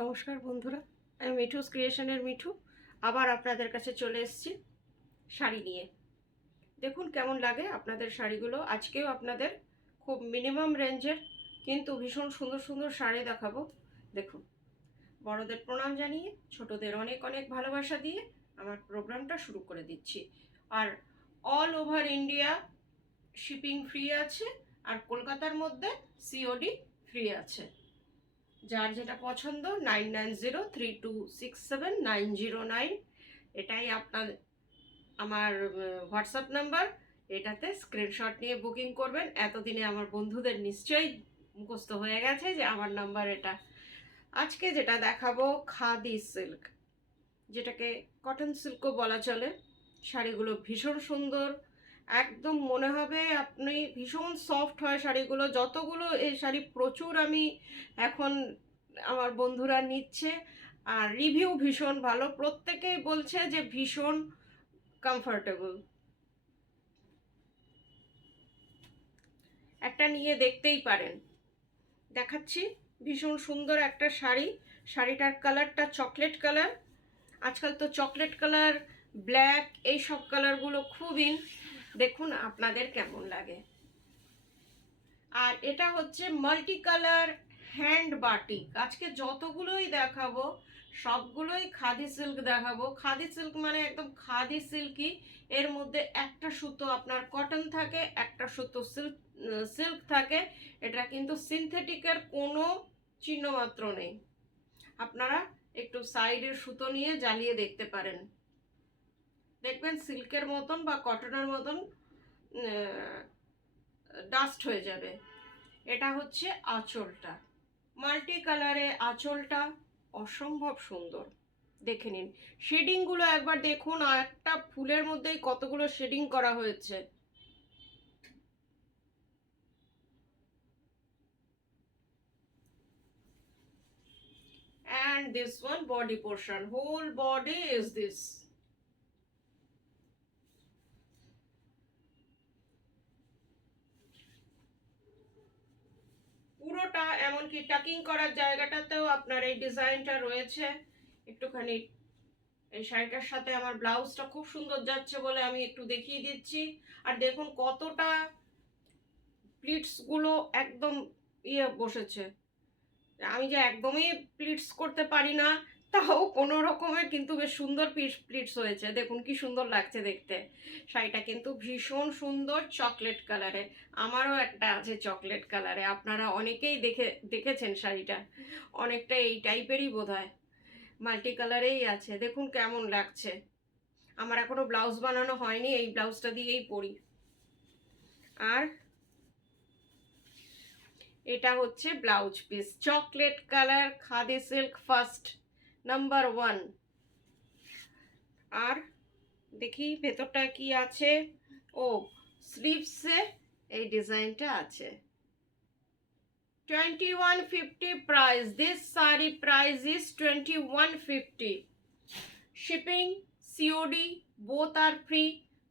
নমস্কার বন্ধুরা, আমি মিঠুস ক্রিয়েশনের মিঠু আবার আপনাদের কাছে চলে এসেছি শাড়ি নিয়ে। দেখুন কেমন লাগে আপনাদের শাড়িগুলো। আজকেও আপনাদের খুব মিনিমাম রেঞ্জের কিন্তু ভীষণ সুন্দর সুন্দর শাড়ি দেখাবো। দেখুন, বড়দের প্রণাম জানিয়ে ছোটদের অনেক অনেক ভালোবাসা দিয়ে আমার প্রোগ্রামটা শুরু করে দিচ্ছি। আর all over India shipping free আছে, আর কলকাতার মধ্যে সিওডি ফ্রি আছে। যার যেটা পছন্দ 9903267909, এটাই আমার হোয়াটসঅ্যাপ নাম্বার। এটাতে স্ক্রিনশট নিয়ে বুকিং করবেন। এতদিনে আমার বন্ধুদের নিশ্চয়ই মুখস্থ হয়ে গেছে যে আমার নাম্বার এটা। আজকে যেটা দেখাবো খাদি সিল্ক, যেটাকে কটন সিল্কও বলা চলে। শাড়িগুলো ভীষণ সুন্দর, একদম মনে হবে আপনি ভীষণ সফট হয় শাড়িগুলো। যতগুলো এই শাড়ি প্রচুর আমি এখন আমার বন্ধুরা নিচ্ছে, আর রিভিউ ভীষণ ভালো, প্রত্যেকেই বলছে যে ভীষণ কমফোর্টেবল। একটা নিয়ে দেখতেই পারেন, দেখাচ্ছি। ভীষণ সুন্দর একটা শাড়ি। শাড়িটার কালারটা চকলেট কালার। আজকাল তো চকলেট কালার, ব্ল্যাক, এই সব কালারগুলো খুব ইন। দেখুন আপনাদের কেমন লাগে। আর এটা হচ্ছে মাল্টি কালার হ্যান্ড বাটিক। আজকে যতগুলোই দেখাবো সবগুলোই খাদি সিল্ক দেখাবো। খাদি সিল্ক মানে একদম খাদি সিল্কই। এর মধ্যে একটা সুতো আপনার কটন থাকে, একটা সুতো সিল্ক থাকে। এটা কিন্তু সিনথেটিকের কোনো চিহ্ন মাত্র নেই। আপনারা একটু সাইডের সুতো নিয়ে জ্বালিয়ে দেখতে পারেন, দেখবেন সিল্কের মতন বা কটনের মতন ডাস্ট হয়ে যাবে। এটা হচ্ছে আঁচলটা, মাল্টি কালারে আঁচলটা অসম্ভব সুন্দর। দেখে নিন শেডিংগুলো একবার দেখুন, আর একটা ফুলের মধ্যেই কতগুলো শেডিং করা হয়েছে। And this one body portion, whole body is this. পুরোটা, এমনকি টাকিং করার জায়গাটাতেও আপনার এই ডিজাইনটা রয়েছে একটুখানি। এই শাড়িটার সাথে আমার ব্লাউজটা খুব সুন্দর যাচ্ছে বলে আমি একটু দেখিয়ে দিচ্ছি। আর দেখুন কতটা প্লিটস গুলো একদম বসেছে। আমি যে একদমই প্লিটস করতে পারি না, তাও কোনো রকমের কিন্তু বেশ সুন্দর প্লিটস হয়েছে। দেখুন কি সুন্দর লাগছে দেখতে। শাড়িটা কিন্তু ভীষণ সুন্দর চকলেট কালারে। আমারও একটা আছে চকলেট কালারে, আপনারা অনেকেই দেখেছেন শাড়িটা। অনেকটা এই টাইপেরই বোধহয়, মাল্টি কালারেই আছে। দেখুন কেমন লাগছে। আমার এখনো ব্লাউজ বানানো হয়নি, এই ব্লাউজটা দিয়েই পরি। আর এটা হচ্ছে blouse piece, chocolate colour khadi silk first number 1। আর দেখি ভেতরটা কি আছে। ও, স্লিভসে এই ডিজাইনটা আছে। 2150 price. This sari price is 2150। Shipping COD both are free.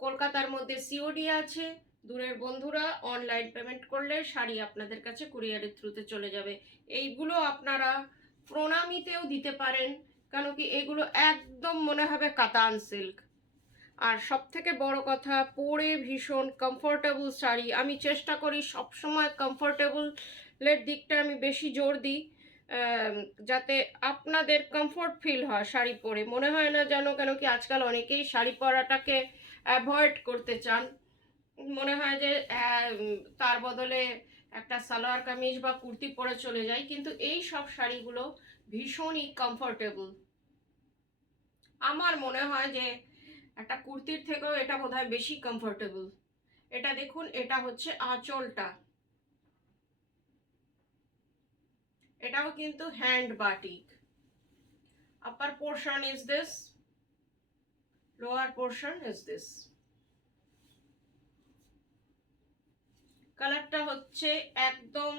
কলকাতার মধ্যে সিওডি আছে, দূরের বন্ধুরা অনলাইন পেমেন্ট করলে শাড়ি আপনাদের কাছে কুরিয়ারের থ্রুতে চলে যাবে। এইগুলো আপনারা প্রণামীতেও দিতে পারেন, কেন কি এগুলো একদম মনে হবে কাতান সিল্ক। আর সব থেকে বড় কথা, পরে ভীষণ কমফোর্টেবল শাড়ি। আমি চেষ্টা করি সবসময় কমফোর্টেবলের দিকটা আমি বেশি জোর দিই, যাতে আপনাদের কমফোর্ট ফিল হয় শাড়ি পরে। মনে হয় না যেন, কেন কি আজকাল অনেকেই শাড়ি পরাটাকে অ্যাভয়েড করতে চান। মনে হয় যে তার বদলে একটা সালোয়ার কামিজ বা কুর্তি পরে চলে যায়, কিন্তু এই সব শাড়িগুলো ভীষণই কমফোর্টেবল। আমার মনে হয় যে একটা কুর্তির থেকেও এটা বোধহয় বেশি কমফোর্টেবল। এটা দেখুন, এটা হচ্ছে আঁচলটা। এটাও কিন্তু hand batik. Upper portion is this, lower portion is this. কালারটা হচ্ছে একদম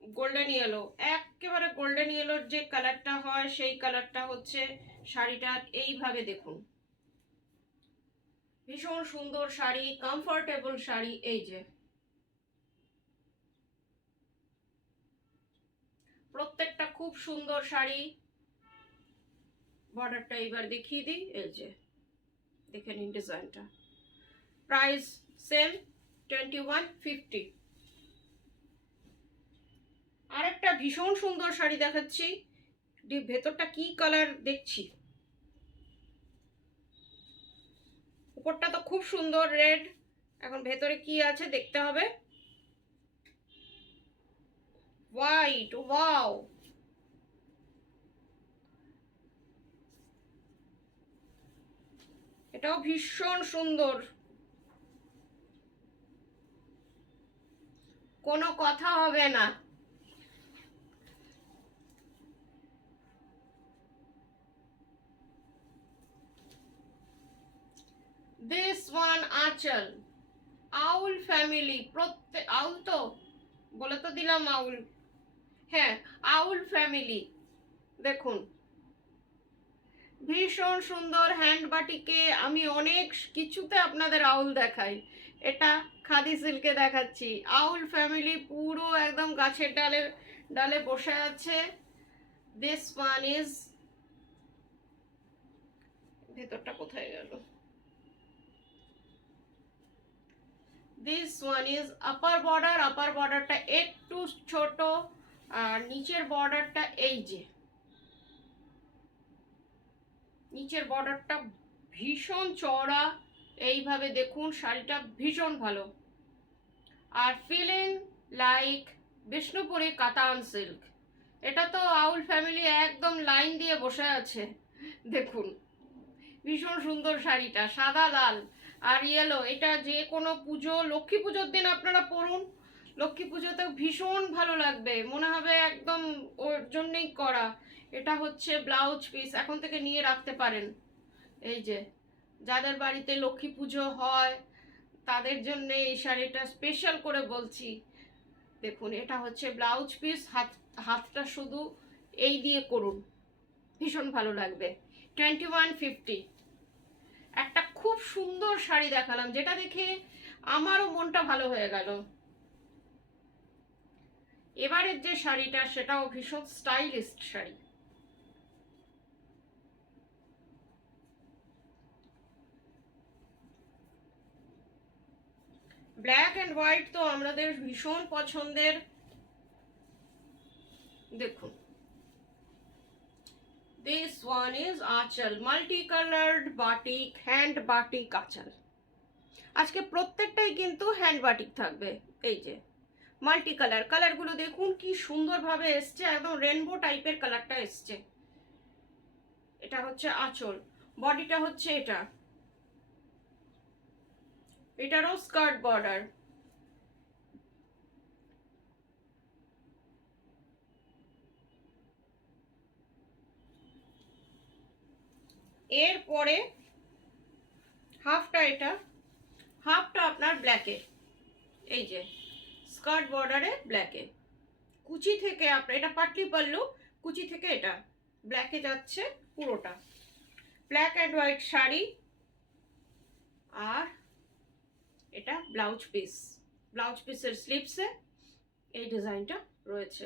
গোল্ডেন ইয়েলো, একেবারে গোল্ডেন ইয়েলোর যে কালারটা হয় সেই কালারটা হচ্ছে শাড়িটার। এইভাবে দেখুন, ভীষণ সুন্দর শাড়ি, কমফোর্টেবল শাড়ি। এই যে প্রত্যেকটা খুব সুন্দর শাড়ি। বর্ডারটা এবার দেখিয়ে দিই, এই যে দেখে নিন ডিজাইনটা। Price same 2150। আরেকটা ভীষণ সুন্দর শাড়ি দেখাচ্ছি, ভেতরটা কি কালার দেখছি, উপরটা তো খুব সুন্দর রেড, এখন ভেতরে কি আছে দেখতে হবে। হোয়াইট, ওয়াও, এটাও ভীষণ সুন্দর, কোনো কথা হবে না। দিস ওয়ান আঁচল, আউল ফ্যামিলি, প্রত্যেক আউল তো বলে তো দিলাম আউল, হ্যাঁ আউল ফ্যামিলি। দেখুন ভীষণ সুন্দর হ্যান্ড বাটিকে, আমি অনেক কিছুতে আপনাদের আউল দেখাই, এটা খাদি সিল্কে দেখাচ্ছি। আউল ফ্যামিলি পুরো একদম গাছের ডালে ডালে বসে আছে। দিস ওয়ান ইজ, ভেতরটা কোথায় গেল, this one is upper border, upper বর্ডারটা একটু ছোট, আর নিচের বর্ডারটা এই যে, নিচের বর্ডারটা ভীষণ চওড়া, এইভাবে দেখুন শাড়িটা ভীষণ ভালো। আর ফিলিং লাইক বিষ্ণুপুরি কাতান সিল্ক, এটা তো আউল ফ্যামিলি একদম লাইন দিয়ে বসে আছে। দেখুন ভীষণ সুন্দর শাড়িটা, সাদা লাল আর ইয়েলো, এটা যে কোনো পুজো, লক্ষ্মী পুজোর দিন আপনারা পরুন, লক্ষ্মী পুজোতেও ভীষণ ভালো লাগবে, মনে হবে একদম ওর জন্যই করা। এটা হচ্ছে ব্লাউজ পিস, এখন থেকে নিয়ে রাখতে পারেন। এই যে যাদের বাড়িতে লক্ষ্মী পুজো হয় তাদের জন্য এই শাড়িটা স্পেশাল করে বলছি। দেখুন এটা হচ্ছে ব্লাউজ পিস, হাতটা শুধু এই দিয়ে করুন, ভীষণ ভালো লাগবে। 2150। একটা খুব সুন্দর শাড়ি দেখালাম যেটা দেখে আমারও মনটা ভালো হয়ে গেল। এবারের যে শাড়িটা সেটাও ভীষণ stylist sari. Black and white তো আমাদের ভীষণ পছন্দের। দেখুন দিস ওয়ান ইজ আঁচল, multi coloured batik, hand batik আঁচল। আজকে প্রত্যেকটাই কিন্তু হ্যান্ড বাটিক থাকবে। এই যে মাল্টি কালার, কালারগুলো দেখুন কি সুন্দরভাবে এসছে, একদম রেনবো টাইপের কালারটা এসছে। এটা হচ্ছে আঁচল, বডিটা হচ্ছে এটা, এটারও স্কার্ট বর্ডার। এরপরে হাফটা, এটা হাফটা আপনার ব্ল্যাকে, এই যে স্কার্ট বর্ডারে ব্ল্যাকে, কুচি থেকে আপনার এটা পাটলি পাল্লু, কুচি থেকে এটা ব্ল্যাকে যাচ্ছে পুরোটা। ব্ল্যাক অ্যান্ড হোয়াইট শাড়ি, আর এটা ব্লাউজ পিস, ব্লাউজ পিসের স্লিপসে এই ডিজাইনটা রয়েছে।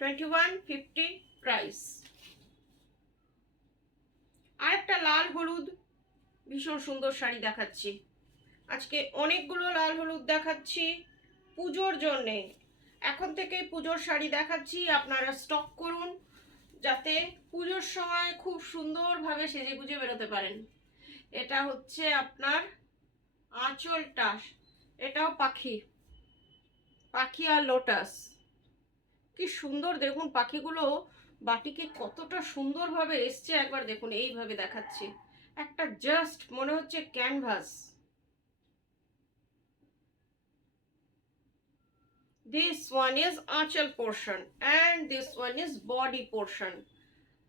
2150 প্রাইস। আর একটা লাল হলুদ ভীষণ সুন্দর শাড়ি দেখাচ্ছি, আজকে অনেকগুলো লাল হলুদ দেখাচ্ছি পুজোর জন্যে। এখন থেকে পুজোর শাড়ি দেখাচ্ছি, আপনারা স্টক করুন যাতে পুজোর সময় খুব সুন্দরভাবে সেজে গুজে বেরোতে পারেন। এটা হচ্ছে আপনার আঁচলটা, এটাও পাখি, পাখি আর লোটাস, কি সুন্দর দেখুন পাখিগুলো বাটিকে কতটা সুন্দরভাবে এসছে, একবার দেখুন এইভাবে দেখাচ্ছি, একটা জাস্ট মনে হচ্ছে ক্যানভাস। This one is আঁচল portion and this one is body portion.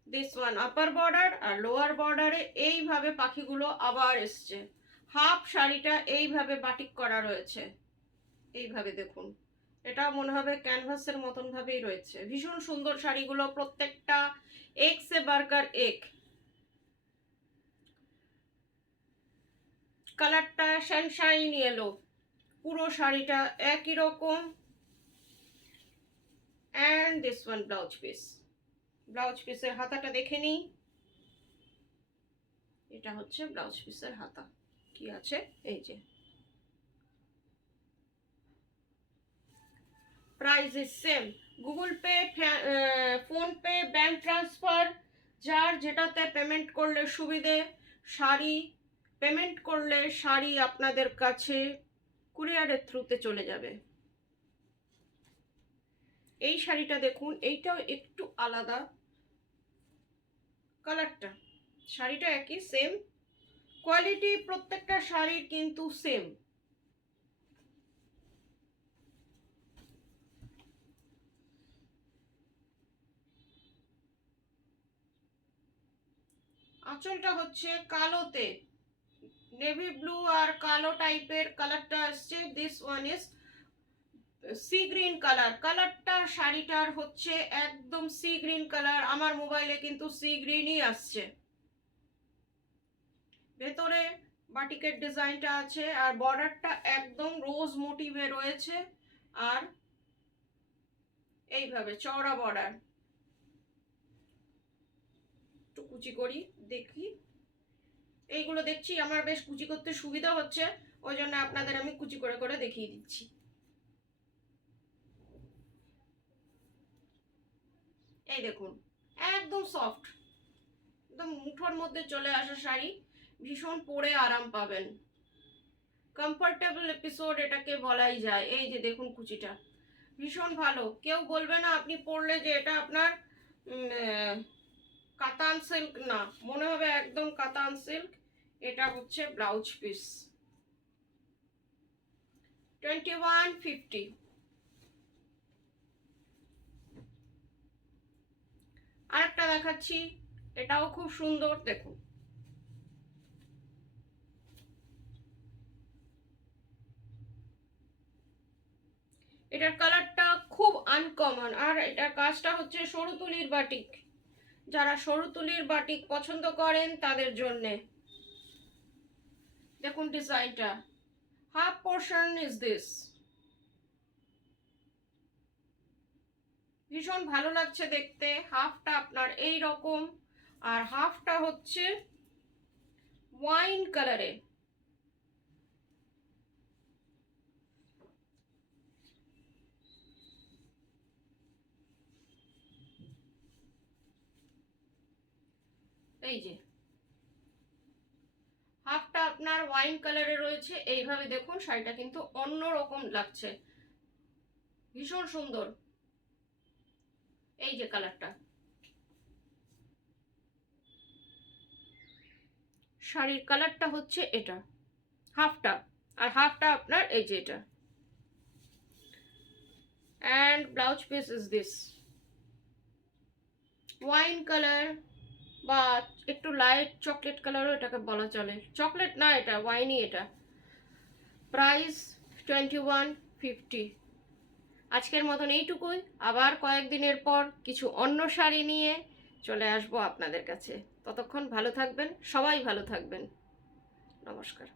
This one upper border আর lower border এ এইভাবে পাখিগুলো আবার এসছে। হাফ শাড়িটা এইভাবে বাটিক করা রয়েছে, এইভাবে দেখুন, এটা মনে হবে ক্যানভাসের মতন ভাবেই রয়েছে। ভীষণ সুন্দর শাড়িগুলো প্রত্যেকটা, এক সে বারকার এক। কালারটা সানশাইন ইয়েলো, পুরো শাড়িটা একই রকম। And this one blouse piece. Blouse পিসের হাতাটা দেখে নিই। এটা হচ্ছে ব্লাউজ পিসের হাতা, কি আছে এই যে। Price is same. Google pay, phone pay, bank transfer, যার যেটাতে পেমেন্ট করলে সুবিধে। শাড়ি পেমেন্ট করলে শাড়ি আপনাদের কাছে কুরিয়ারের থ্রুতে চলে যাবে। এই শাড়িটা দেখুন, এইটাও একটু আলাদা কালারটা, শাড়িটা একই সেম কোয়ালিটি, প্রত্যেকটা শাড়ির কিন্তু সেম। আঁচলটা হচ্ছে কালোতে, নেভি ব্লু আর কালো টাইপের কালারটা আসছে। This one is sea green colour. কালারটা শাড়িটার হচ্ছে একদম সি গ্রিন কালার। আমার মোবাইলে কিন্তু সি গ্রিনই আসছে। ভেতরে বাটিকের ডিজাইনটা আছে আর বর্ডারটা একদম রোজ মোটিভে রয়েছে। আর এইভাবে চওড়া বর্ডার। একটু কুচি করি দেখি। এইগুলো দেখছি আমার বেশ কুচি করতে সুবিধা হচ্ছে, ওই জন্য আপনাদের আমি কুচি করে করে দেখিয়ে দিচ্ছি। এই দেখুন, একদম সফট, একদম মুঠোর মধ্যে চলে আসা শাড়ি, ভীষণ পরে আরাম পাবেন। কমফোর্টেবল এপিসোড এটাকে বলাই যায়। এই যে দেখুন কুচিটা ভীষণ ভালো, কেউ বলবে না আপনি পরলে যে এটা আপনার কাতান সিল্ক, না, মনে হবে একদম কাতান সিল্ক। এটা হচ্ছে ব্লাউজ পিস, 2150। আরেকটা দেখাচ্ছি, এটাও খুব সুন্দর, দেখুন। এটার কালারটা খুব আনকমন, আর এটার কাজটা হচ্ছে সরু তুলির বাটিক। যারা সরু তুলির বাটিক পছন্দ করেন তাদের জন্যে। দেখুন ডিজাইনটা, হাফ পোর্শন ইজ দিস। ভীষণ ভালো লাগছে দেখতে। হাফটা আপনার এই রকম আর হাফটা হচ্ছে ওয়াইন কালারে। এই যে হাফটা আপনার ওয়াইন কালারে রয়েছে। এইভাবে দেখুন শাড়িটা কিন্তু অন্য রকম লাগছে, ভীষণ সুন্দর। এই যে কালারটা, শাড়ির কালারটা হচ্ছে এটা হাফটা, আর হাফটা আপনার এই যে এটা। And blouse piece is this wine colour বা একটু লাইট চকলেট কালারও এটাকে বলা চলে। চকলেট না, এটা ওয়াইনই। এটা প্রাইস 2150। আজকের মতন এইটুকুই। আবার কয়েকদিনের পর কিছু অন্য শাড়ি নিয়ে চলে আসবো আপনাদের কাছে। ততক্ষণ ভালো থাকবেন, সবাই ভালো থাকবেন। নমস্কার।